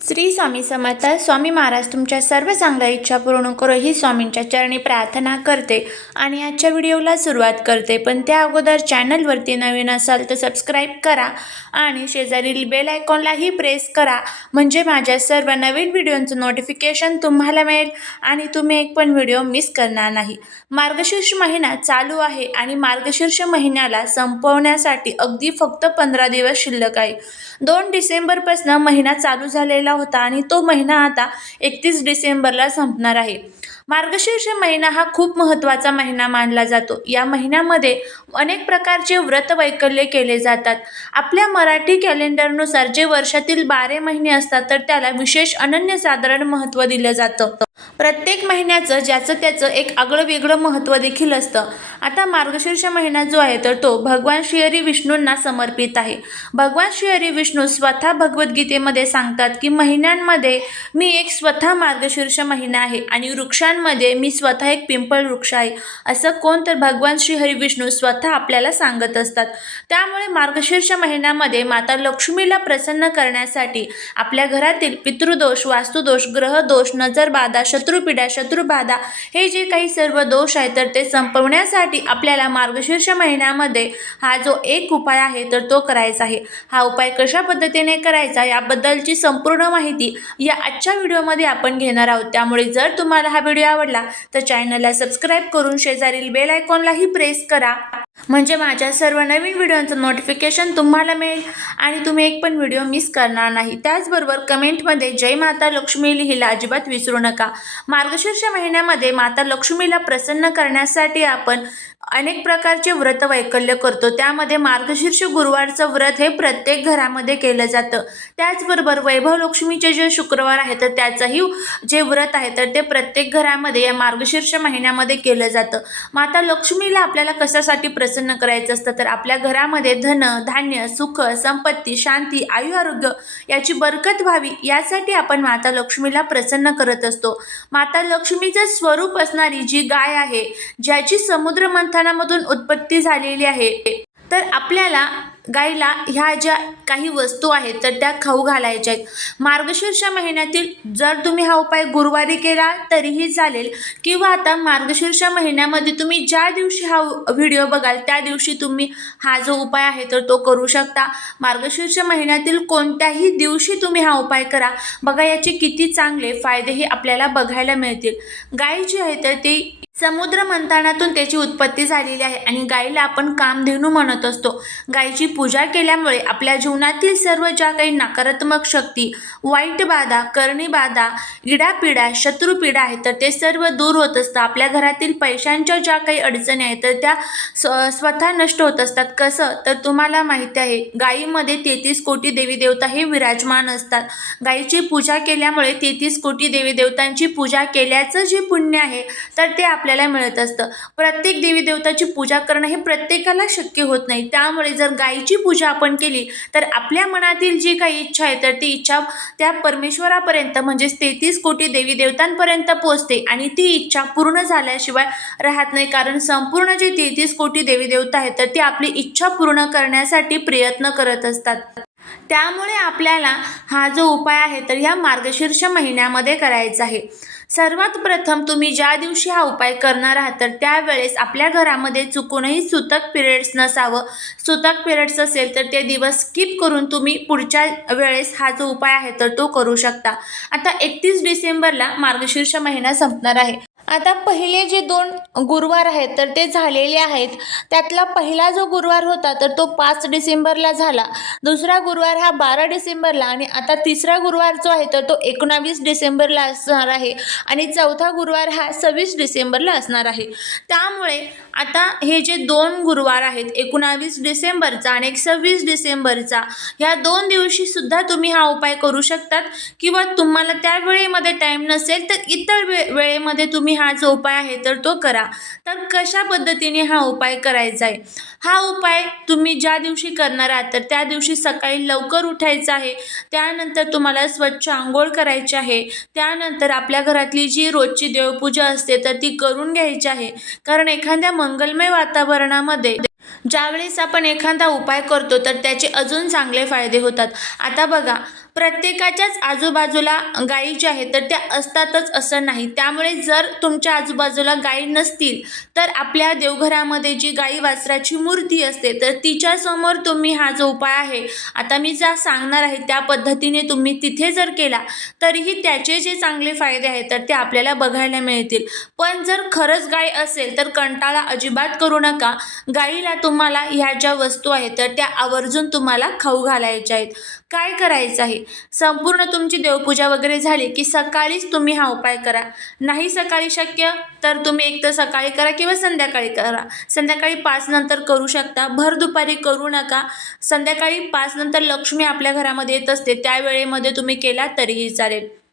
श्री स्वामी समर्थ स्वामी महाराज तुमच्या सर्व चांगल्या इच्छा पूर्ण करो ही स्वामींच्या चरणी प्रार्थना करते आणि आजच्या व्हिडिओला सुरुवात करते. पण त्या अगोदर चॅनलवरती नवीन असाल तर सबस्क्राईब करा आणि शेजारील बेल आयकॉनलाही प्रेस करा. म्हणजे माझ्या सर्व नवीन व्हिडिओंचं नोटिफिकेशन तुम्हाला मिळेल आणि तुम्ही एक पण व्हिडिओ मिस करणार नाही. मार्गशीर्ष महिना चालू आहे आणि मार्गशीर्ष महिन्याला संपवण्यासाठी अगदी फक्त पंधरा दिवस शिल्लक आहे. दोन डिसेंबरपासून महिना चालू झालेला होता आणि तो महिना आता एकतीस डिसेंबरला संपणार आहे. मार्गशीर्ष महिना हा खूप महत्त्वाचा महिना मानला जातो. या महिन्यामध्ये अनेक प्रकारचे व्रत वैकल्य केले जातात. आपल्या मराठी कॅलेंडरनुसार जे वर्षातील बारा महिने असतात तर त्याला विशेष अनन्यसाधारण महत्त्व दिलं जातं. प्रत्येक महिन्याचं ज्याचं त्याचं एक आगळं वेगळं महत्त्व देखील असतं. आता मार्गशीर्ष महिना जो आहे तर तो भगवान श्रीहरी विष्णूंना समर्पित आहे. भगवान श्रीहरी विष्णू स्वतः भगवद्गीतेमध्ये सांगतात की महिन्यांमध्ये मी एक स्वतः मार्गशीर्ष महिना आहे आणि वृक्षांमध्ये मी स्वतः एक पिंपळ वृक्ष आहे. असं कोण तर भगवान श्रीहरी विष्णू स्वतः आपल्याला सांगत असतात. त्यामुळे मार्गशीर्ष महिन्यामध्ये माता लक्ष्मीला प्रसन्न करण्यासाठी आपल्या घरातील पितृदोष वास्तुदोष ग्रहदोष नजरबाधा शत्रुपीडा शत्रुबाधा हे जे काही सर्व दोष आहेत तर ते संपवण्यासाठी आपल्याला मार्गशीर्ष महिन्यामध्ये हा जो एक उपाय आहे तर तो करायचा आहे. हा उपाय कशा पद्धतीने करायचा याबद्दलची संपूर्ण माहिती या आजच्या व्हिडिओमध्ये आपण घेणार आहोत. त्यामुळे जर तुम्हाला हा व्हिडिओ आवडला तर चॅनलला सबस्क्राईब करून शेजारील बेल आयकॉनलाही प्रेस करा. म्हणजे माझ्या सर्व नवीन व्हिडिओचं नोटिफिकेशन तुम्हाला मिळेल. आणि तुम्ही एक पण व्हिडिओ मिस करणार नाही. त्याचबरोबर कमेंटमध्ये जय माता लक्ष्मी लिहिला अजिबात विसरू नका. मार्गशीर्ष महिन्यामध्ये माता लक्ष्मीला प्रसन्न करण्यासाठी आपण अनेक प्रकारचे व्रत वैकल्य करतो. त्यामध्ये मार्गशीर्ष गुरुवारचं व्रत हे प्रत्येक घरामध्ये केलं जातं. त्याचबरोबर वैभव लक्ष्मीचे जे शुक्रवार आहे तर त्याचंही जे व्रत आहे तर ते प्रत्येक घरामध्ये या मार्गशीर्ष महिन्यामध्ये केलं जातं. माता लक्ष्मीला आपल्याला कशासाठी प्रसन्न करायचं असतं? तर आपल्या घरामध्ये धन धान्य सुख संपत्ती शांती आयु आरोग्य याची बरकत व्हावी यासाठी आपण माता लक्ष्मीला प्रसन्न करत असतो. माता लक्ष्मीचं स्वरूप असणारी जी गाय आहे ज्याची समुद्र मन मंथनामधून उत्पत्ती झालेली आहे. तर आपल्याला गाईला ह्या ज्या काही वस्तू आहेत तर त्या खाऊ घालायच्या आहेत. मार्गशीर्ष महिन्यातील जर तुम्ही हा उपाय गुरुवारी केला तरीही चालेल. किंवा आता मार्गशीर्ष महिन्यामध्ये तुम्ही ज्या दिवशी हा व्हिडिओ बघाल त्या दिवशी तुम्ही हा जो उपाय आहे तर तो करू शकता. मार्गशीर्ष महिन्यातील कोणत्याही दिवशी तुम्ही हा उपाय करा. बघा याचे किती चांगले फायदेही आपल्याला बघायला मिळतील. गाय जी आहे तर ती समुद्र मंथनातून त्याची उत्पत्ती झालेली आहे आणि गायीला आपण कामधेनू म्हणत असतो. गायीची पूजा केल्यामुळे आपल्या जीवनातील सर्व ज्या काही नकारात्मक शक्ती वाईट बाधा करणी बाधा इडापिडा शत्रुपिडा आहे तर ते सर्व दूर होत असतं आपल्या घरातील पैशांच्या ज्या काही अडचणी आहेत तर त्या स्व स्वतः नष्ट होत असतात. कसं? तर तुम्हाला माहिती आहे गायीमध्ये तेहतीस कोटी देवी देवता हे विराजमान असतात. गायीची पूजा केल्यामुळे तेहतीस कोटी देवी देवतांची पूजा केल्याचं जे पुण्य आहे तर ते आप आपल्याला मिळत असतं. प्रत्येक देवी देवताची पूजा करणं हे प्रत्येकाला शक्य होत नाही. त्यामुळे जर गायीची पूजा आपण केली तर आपल्या मनातील जी काही इच्छा आहे तर ती इच्छा त्या परमेश्वरापर्यंत म्हणजेच तेहतीस कोटी देवी देवतांपर्यंत पोचते आणि ती इच्छा पूर्ण झाल्याशिवाय राहत नाही. कारण संपूर्ण जे तेहतीस कोटी देवी देवता आहेत तर ती आपली इच्छा पूर्ण करण्यासाठी प्रयत्न करत असतात. त्यामुळे आपल्याला हा जो उपाय आहे तर ह्या मार्गशीर्ष महिन्यामध्ये करायचा आहे. सर्वात प्रथम तुम्ही ज्या दिवशी हा उपाय करणार आहात तर त्यावेळेस आपल्या घरामध्ये चुकूनही सुतक पिरियड्स नसावं. सुतक पिरियड्स असेल तर ते दिवस स्किप करून तुम्ही पुढच्या वेळेस हा जो उपाय आहे तर तो करू शकता. आता एकतीस डिसेंबरला मार्गशीर्ष महिना संपणार आहे. आता पहिले जे दोन गुरुवार आहेत तर ते झालेले आहेत. त्यातला पहिला जो गुरुवार होता तर तो पाच डिसेंबरला झाला. दुसरा गुरुवार हा बारा डिसेंबरला आणि आता तिसरा गुरुवार जो आहे तर तो एकोणावीस डिसेंबरला असणार आहे आणि चौथा गुरुवार हा सव्वीस डिसेंबरला असणार आहे. त्यामुळे आता हे जे दोन गुरुवार आहेत एकोणावीस डिसेंबरचा आणि एक सव्वीस डिसेंबरचा ह्या दोन दिवशी सुद्धा तुम्ही हा उपाय करू शकतात किंवा तुम्हाला त्या वेळेमध्ये टाईम नसेल तर इतर वे वेळेमध्ये तुम्ही हा जो उपाय आहे तर तो करा. तर कशा पद्धतीने हा उपाय करायचा आहे? हा उपाय तुम्ही ज्या दिवशी करणार आहात तर त्या दिवशी सकाळी लवकर उठायचं आहे. त्यानंतर तुम्हाला स्वच्छ आंघोळ करायची आहे. त्यानंतर आपल्या घरातली जी रोजची देवपूजा असते तर ती करून घ्यायची आहे. कारण एखाद्या मंगलमय वातावरणामध्ये ज्यावेळेस आपण एखादा उपाय करतो तर त्याचे अजून चांगले फायदे होतात. आता बघा प्रत्येकाच्याच आजूबाजूला गायी ज्या आहेत तर त्या असतातच असं नाही. त्यामुळे जर तुमच्या आजूबाजूला गायी नसतील तर आपल्या देवघरामध्ये जी गाई वासराची मूर्ती असते तर तिच्यासमोर तुम्ही हा जो उपाय आहे आता मी ज्या सांगणार आहे त्या पद्धतीने तुम्ही तिथे जर केला तरीही त्याचे जे चांगले फायदे आहेत तर ते आपल्याला बघायला मिळतील. पण जर खरंच गाय असेल तर कंटाळा अजिबात करू नका. गाईला तुम्हाला ह्या ज्या वस्तू आहेत तर त्या आवर्जून तुम्हाला खाऊ घालायच्या आहेत. काय करायचं आहे? संपूर्ण तुमची देवपूजा वगैरे झाली की सकाळीच तुम्ही हा उपाय करा. नाही सकाळी शक्य तर तुम्ही एक तर सकाळी करा किंवा संध्याकाळी करा. संध्याकाळी पाच नंतर करू शकता. भर दुपारी करू नका. संध्याकाळी पाच नंतर लक्ष्मी आपल्या घरामध्ये येत असते. त्या वेळेमध्ये तुम्ही केला तरीही चालेल.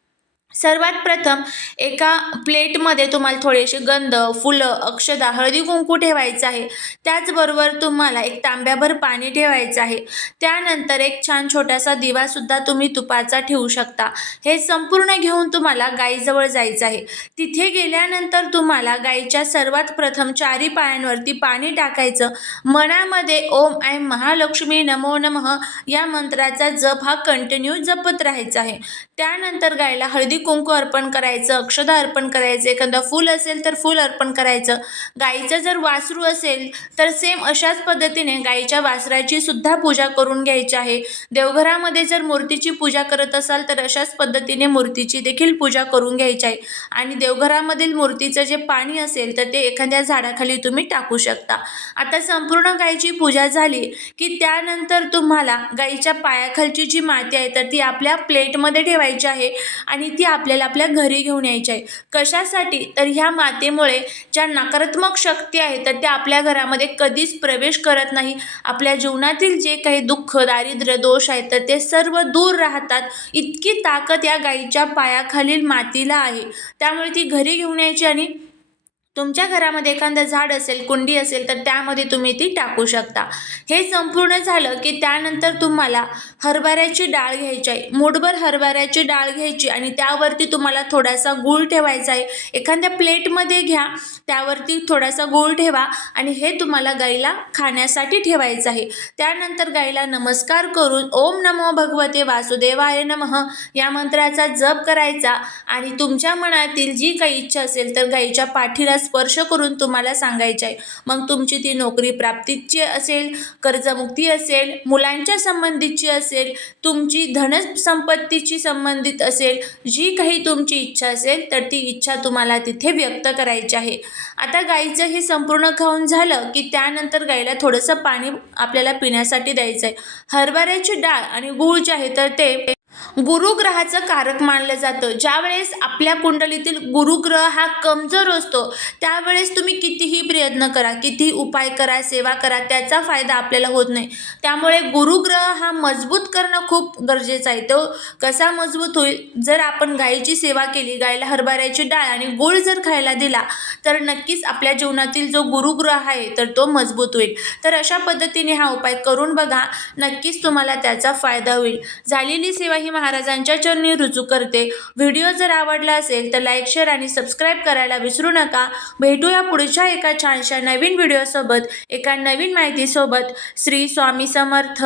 सर्वात प्रथम एका प्लेटमध्ये तुम्हाला थोडेसे गंध फुलं अक्षदा हळदी कुंकू ठेवायचं आहे. त्याचबरोबर तुम्हाला एक तांब्याभर पाणी ठेवायचं आहे. त्यानंतर एक छान छोटासा दिवासुद्धा तुम्ही तुपाचा ठेवू शकता. हे संपूर्ण घेऊन तुम्हाला गाईजवळ जायचं आहे. तिथे गेल्यानंतर तुम्हाला गाईच्या सर्वात प्रथम चारी पायांवरती पाणी टाकायचं. मनामध्ये ओम ऐं महालक्ष्मी नमो नमः या मंत्राचा जप हा कंटिन्यू जपत राहायचा आहे. त्यानंतर गायला हळदी कुंकू अर्पण करायचं अक्षदा अर्पण करायचं एखादं फूल असेल तर फूल अर्पण करायचं. गाईचं जर वासरू असेल तर सेम अशाच पद्धतीने गाईच्या वासराची सुद्धा पूजा करून घ्यायची आहे. देवघरामध्ये जर मूर्तीची पूजा करत असाल तर अशाच पद्धतीने मूर्तीची देखील पूजा करून घ्यायची आहे. आणि देवघरामधील मूर्तीचं जे पाणी असेल तर ते एखाद्या झाडाखाली तुम्ही टाकू शकता. आता संपूर्ण गाईची पूजा झाली की त्यानंतर तुम्हाला गाईच्या पायाखालची जी माती आहे तर ती आपल्या प्लेटमध्ये ठेवायची आहे. आणि ती आपल्याला आपल्या घरी घेऊन यायची आहे. कशासाठी? तर ह्या मातेमुळे ज्या नकारात्मक शक्ती आहेत तर त्या आपल्या घरामध्ये कधीच प्रवेश करत नाही. आपल्या जीवनातील जे काही दुःख दारिद्र्य दोष आहेत तर ते सर्व दूर राहतात. इतकी ताकद या गाईच्या पायाखालील मातीला आहे. त्यामुळे ती घरी घेऊन यायची आणि तुमच्या घरामध्ये एखादं झाड असेल कुंडी असेल तर त्यामध्ये तुम्ही ती टाकू शकता. हे संपूर्ण झालं की त्यानंतर तुम्हाला हरभऱ्याची डाळ घ्यायची आहे. मूठभर हरभऱ्याची डाळ घ्यायची आणि त्यावरती तुम्हाला थोडासा गूळ ठेवायचा आहे. एखाद्या प्लेटमध्ये घ्या. त्यावरती थोडासा गूळ ठेवा आणि हे तुम्हाला गाईला खाण्यासाठी ठेवायचं आहे. त्यानंतर गाईला नमस्कार करून ओम नमो भगवते वासुदेवाय नमः या मंत्राचा जप करायचा आणि तुमच्या मनातील जी काही इच्छा असेल तर गाईच्या पाठीला स्पर्श करून तुम्हाला सांगायचे आहे. मग तुमची ती नोकरी प्राप्तीची असेल कर्जमुक्ती असेल मुलांच्या संबंधीची असेल तुमची धनसंपत्तीची संबंधित असेल जी काही तुमची इच्छा असेल तर ती इच्छा तुम्हाला तिथे व्यक्त करायची आहे. आता गाईचं हे संपूर्ण खाऊन झालं की त्यानंतर गाईला थोडंसं पाणी आपल्याला पिण्यासाठी द्यायचं आहे हरभऱ्याची डाळ आणि गूळ जे आहे तर ते गुरुग्रहाचं कारक मानलं जातं. ज्यावेळेस आपल्या कुंडलीतील गुरुग्रह हा कमजोर असतो त्यावेळेस तुम्ही कितीही प्रयत्न करा कितीही उपाय करा सेवा करा त्याचा फायदा आपल्याला होत नाही. त्यामुळे गुरुग्रह हा मजबूत करणं खूप गरजेचं आहे. तो कसा मजबूत होईल? जर आपण गायीची सेवा केली गायला हरभऱ्याची डाळ आणि गूळ जर खायला दिला तर नक्कीच आपल्या जीवनातील जो गुरुग्रह आहे तर तो मजबूत होईल. तर अशा पद्धतीने हा उपाय करून बघा नक्कीच तुम्हाला त्याचा फायदा होईल. झालेली सेवा ही महाराजांच्या चरणी रुजू करते. व्हिडिओ जर आवडला असेल तर लाईक शेअर आणि सबस्क्राईब करायला विसरू नका. भेटूया पुढच्या एका छानशा नवीन व्हिडिओसोबत एका नवीन माहितीसोबत. श्री स्वामी समर्थ.